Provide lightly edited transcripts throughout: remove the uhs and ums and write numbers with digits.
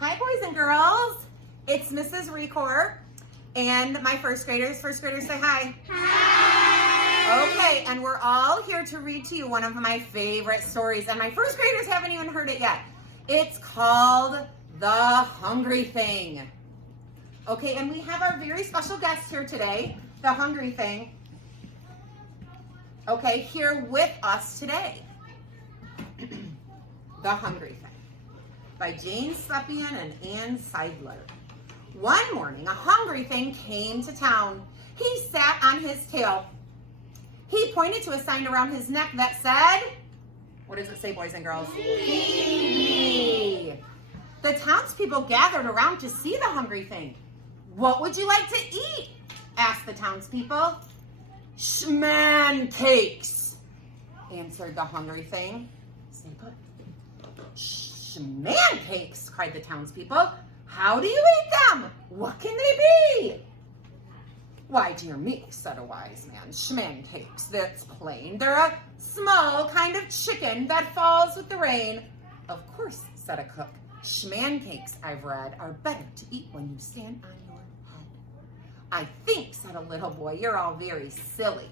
Hi, boys and girls. It's Mrs. Recor and my first graders. First graders, say hi. Hi. Okay, and we're all here to read to you one of my favorite stories. And my first graders haven't even heard it yet. It's called The Hungry Thing. Okay, and we have our very special guest here today, The Hungry Thing. Okay, here with us today. The Hungry Thing by Jane Slepian and Ann Seidler. One morning, a hungry thing came to town. He sat on his tail. He pointed to a sign around his neck that said, what does it say, boys and girls? Feed me. The townspeople gathered around to see the hungry thing. What would you like to eat? Asked the townspeople. Schman cakes, answered the hungry thing. Stay put. Schman cakes, cried the townspeople. How do you eat them? What can they be? Why, dear me, said a wise man, schman cakes, that's plain. They're a small kind of chicken that falls with the rain. Of course, said a cook. Schman cakes, I've read, are better to eat when you stand on your head. I think, said a little boy, you're all very silly.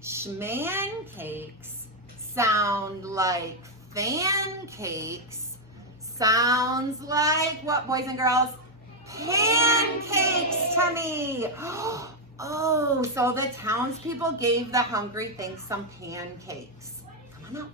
Schman cakes sound like fan cakes. Sounds like what, boys and girls? Pancakes to me. Oh, so the townspeople gave the hungry thing some pancakes. Come on out.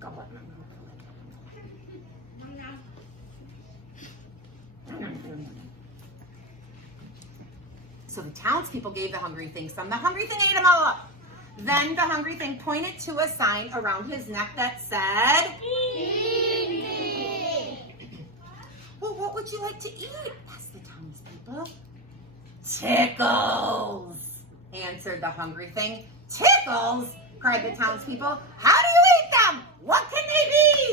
Go on. So the townspeople gave the hungry thing some. The hungry thing ate them all up. Then the hungry thing pointed to a sign around his neck that said, Feed me. Well, what would you like to eat? Asked the townspeople. Tickles, answered the hungry thing. Tickles, cried the townspeople. How do you eat them? What can they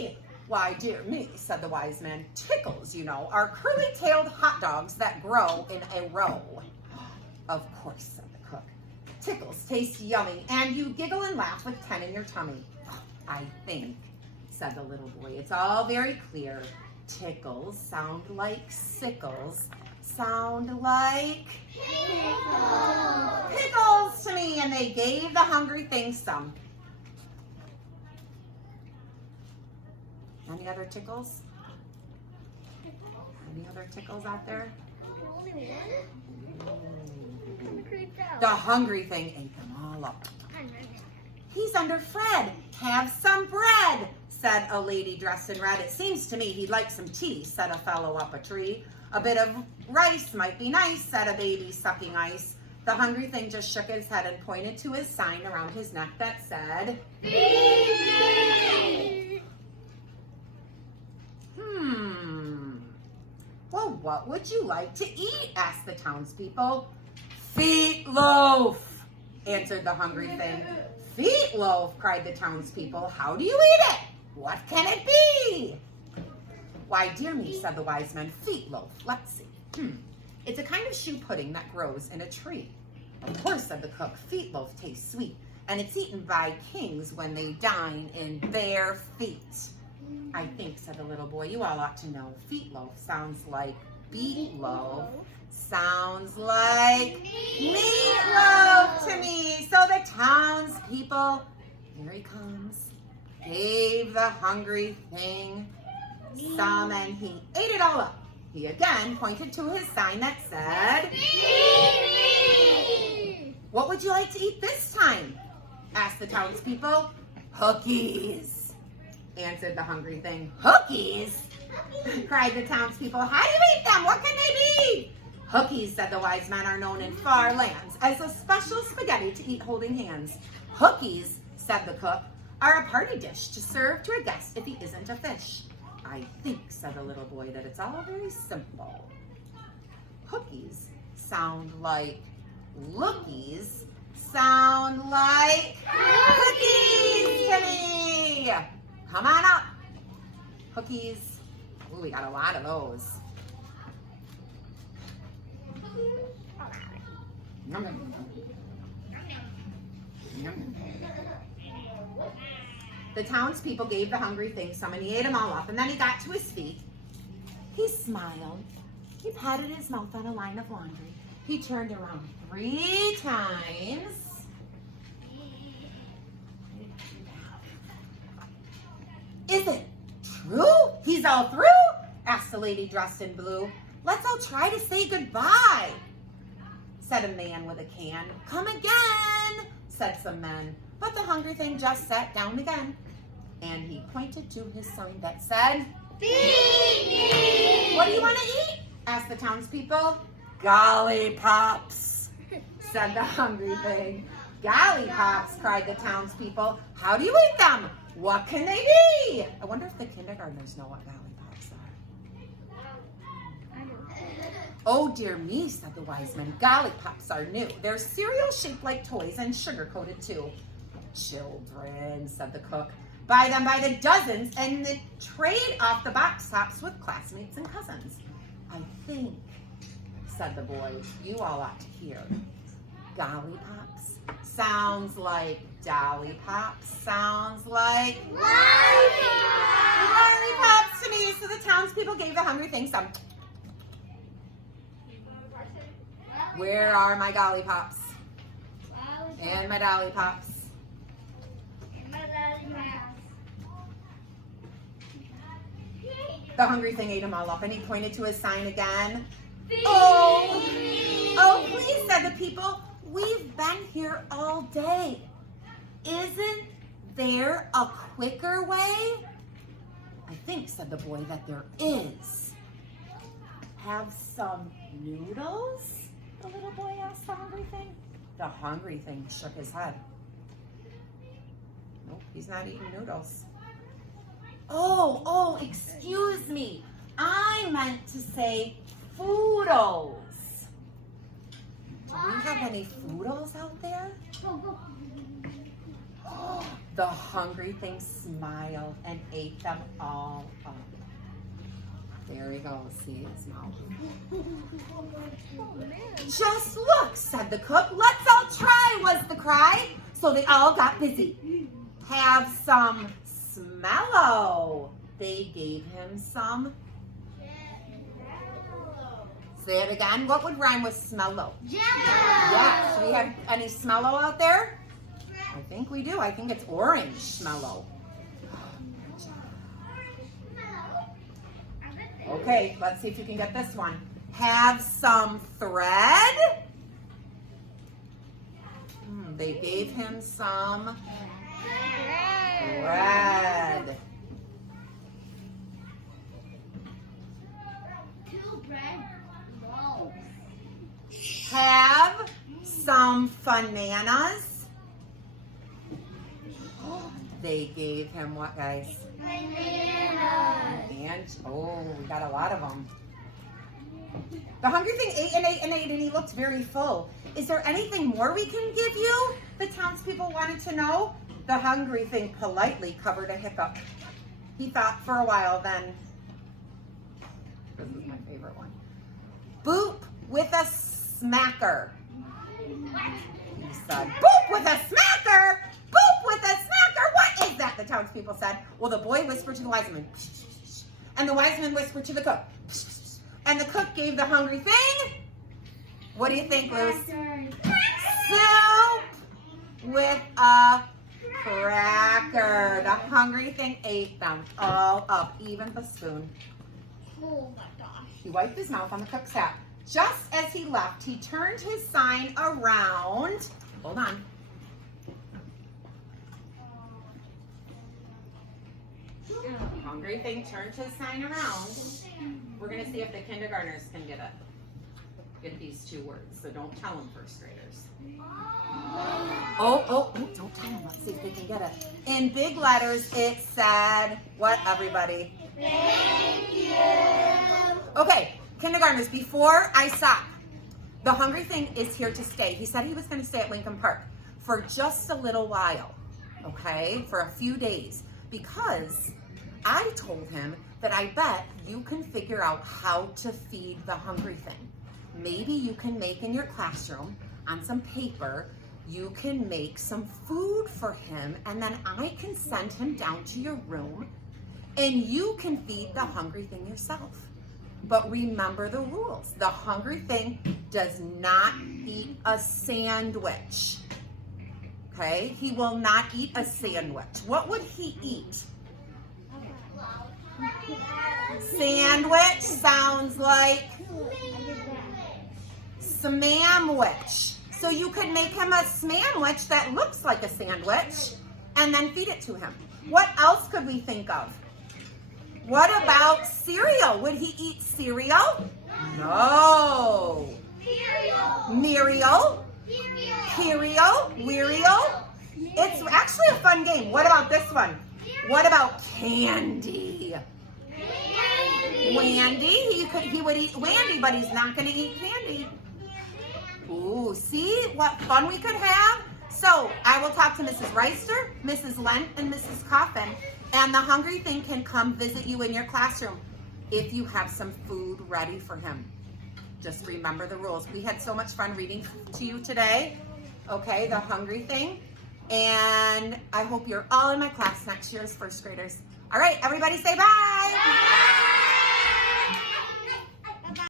be? Why, dear me, said the wise man. Tickles, you know, are curly-tailed hot dogs that grow in a row. Of course, said the cook. Tickles taste yummy, and you giggle and laugh with 10 in your tummy. I think, said the little boy. It's all very clear. Tickles sound like sickles. Sound like pickles to me, and they gave the hungry thing some. Any other tickles? Any other tickles out there? The hungry thing ate them all up. He's under Fred. Have some bread, said a lady dressed in red. It seems to me he'd like some tea, said a fellow up a tree. A bit of rice might be nice, said a baby sucking ice. The hungry thing just shook his head and pointed to his sign around his neck that said, Feed me. Well, what would you like to eat? Asked the townspeople. Feet-loaf, answered the hungry thing. Feet-loaf, cried the townspeople. How do you eat it? What can it be? Why, dear me, said the wise man, feet-loaf, let's see. It's a kind of shoe pudding that grows in a tree. Of course, said the cook, feet-loaf tastes sweet, and it's eaten by kings when they dine in bare feet. I think, said the little boy, you all ought to know, feet-loaf sounds like beet-loaf. Sounds like meatloaf to me. So the townspeople, here he comes, gave the hungry thing some, and he ate it all up. He again pointed to his sign that said, Feed me. What would you like to eat this time? Asked the townspeople. Hookies, answered the hungry thing. Hookies, cried the townspeople. How do you eat them? What can they be? Hookies, said the wise man, are known in far lands as a special spaghetti to eat holding hands. Hookies, said the cook, are a party dish to serve to a guest if he isn't a fish. I think, said the little boy, that it's all very simple. Hookies sound like lookies, sound like cookies to me. Come on up. Hookies. Ooh, we got a lot of those. The townspeople gave the hungry thing some and he ate them all up. And then he got to his feet. He smiled. He patted his mouth on a line of laundry. He turned around 3 times. Is it true? He's all through? Asked the lady dressed in blue. Let's all try to say goodbye, said a man with a can. Come again, said some men. But the hungry thing just sat down again. And he pointed to his sign that said, "Feed me!" What do you want to eat? Asked the townspeople. Gollypops, said the hungry thing. Gollypops, cried the townspeople. How do you eat them? What can they be? I wonder if the kindergartners know what gollypops are. Oh dear me, said the wise men. Gollypops are new. They're cereal shaped like toys and sugar-coated too. Children, said the cook. Buy them by the dozens and then trade off the box tops with classmates and cousins. I think, said the boys, you all ought to hear. Gollypops sounds like dollypops, sounds like lollipops to me. So the townspeople gave the hungry thing some. Where are my gollypops? And my dollypops? The hungry thing ate them all up and he pointed to his sign again. Oh, please, said the people. We've been here all day. Isn't there a quicker way? I think, said the boy, that there is. Have some noodles? The little boy asked the hungry thing. The hungry thing shook his head. Nope, he's not eating noodles. Oh, excuse me. I meant to say foodles. Do we have any foodles out there? The hungry thing smiled and ate them all up. There he goes, see his mouth. Just look, said the cook. Let's all try, was the cry. So they all got busy. Have some smello. They gave him some. Say it again. What would rhyme with smello? Yes. Do we have any smello out there? I think we do. I think it's orange smello. Okay, let's see if you can get this one. Have some thread. They gave him some thread. Have some bananas. They gave him what, guys? And, we got a lot of them. The hungry thing ate and ate and ate, and he looked very full. Is there anything more we can give you? The townspeople wanted to know. The hungry thing politely covered a hiccup. He thought for a while, then, this is my favorite one. Boop with a smacker. He said, boop with a smacker! Boop with a smacker! What is that? The townspeople said. Well, the boy whispered to the wise man. And the wise man whispered to the cook. And the cook gave the hungry thing. What do you think, Luce? Soup with a cracker. The hungry thing ate them all up, even the spoon. Oh my gosh. He wiped his mouth on the cook's hat. Just as he left, he turned his sign around. Hold on. The hungry thing turned his sign around. We're going to see if the kindergartners can get it. Get these 2 words, so don't tell them, first graders. Don't tell them. Let's see if they can get it. In big letters, it said, what, everybody? Thank you. Okay, kindergartners, before I stop, the hungry thing is here to stay. He said he was going to stay at Lincoln Park for just a little while, okay, for a few days, because I told him that I bet you can figure out how to feed the hungry thing. Maybe you can make in your classroom on some paper you can make some food for him, and then I can send him down to your room, and you can feed the hungry thing yourself. But remember the rules. The hungry thing does not eat a sandwich. Okay? He will not eat a sandwich. What would he eat? Sandwich sounds like smamwich. So you could make him a smamwich that looks like a sandwich and then feed it to him. What else could we think of? What about cereal? Would he eat cereal? No. Muriel? Periel? Weariel? It's actually a fun game. What about this one? What about candy? Wandy? He would eat Wandy, but he's not going to eat candy. Ooh, see what fun we could have? So I will talk to Mrs. Reister, Mrs. Lent, and Mrs. Coffin, and the hungry thing can come visit you in your classroom if you have some food ready for him. Just remember the rules. We had so much fun reading to you today. Okay, the hungry thing. And I hope you're all in my class next year as first graders. All right, everybody say bye. Bye.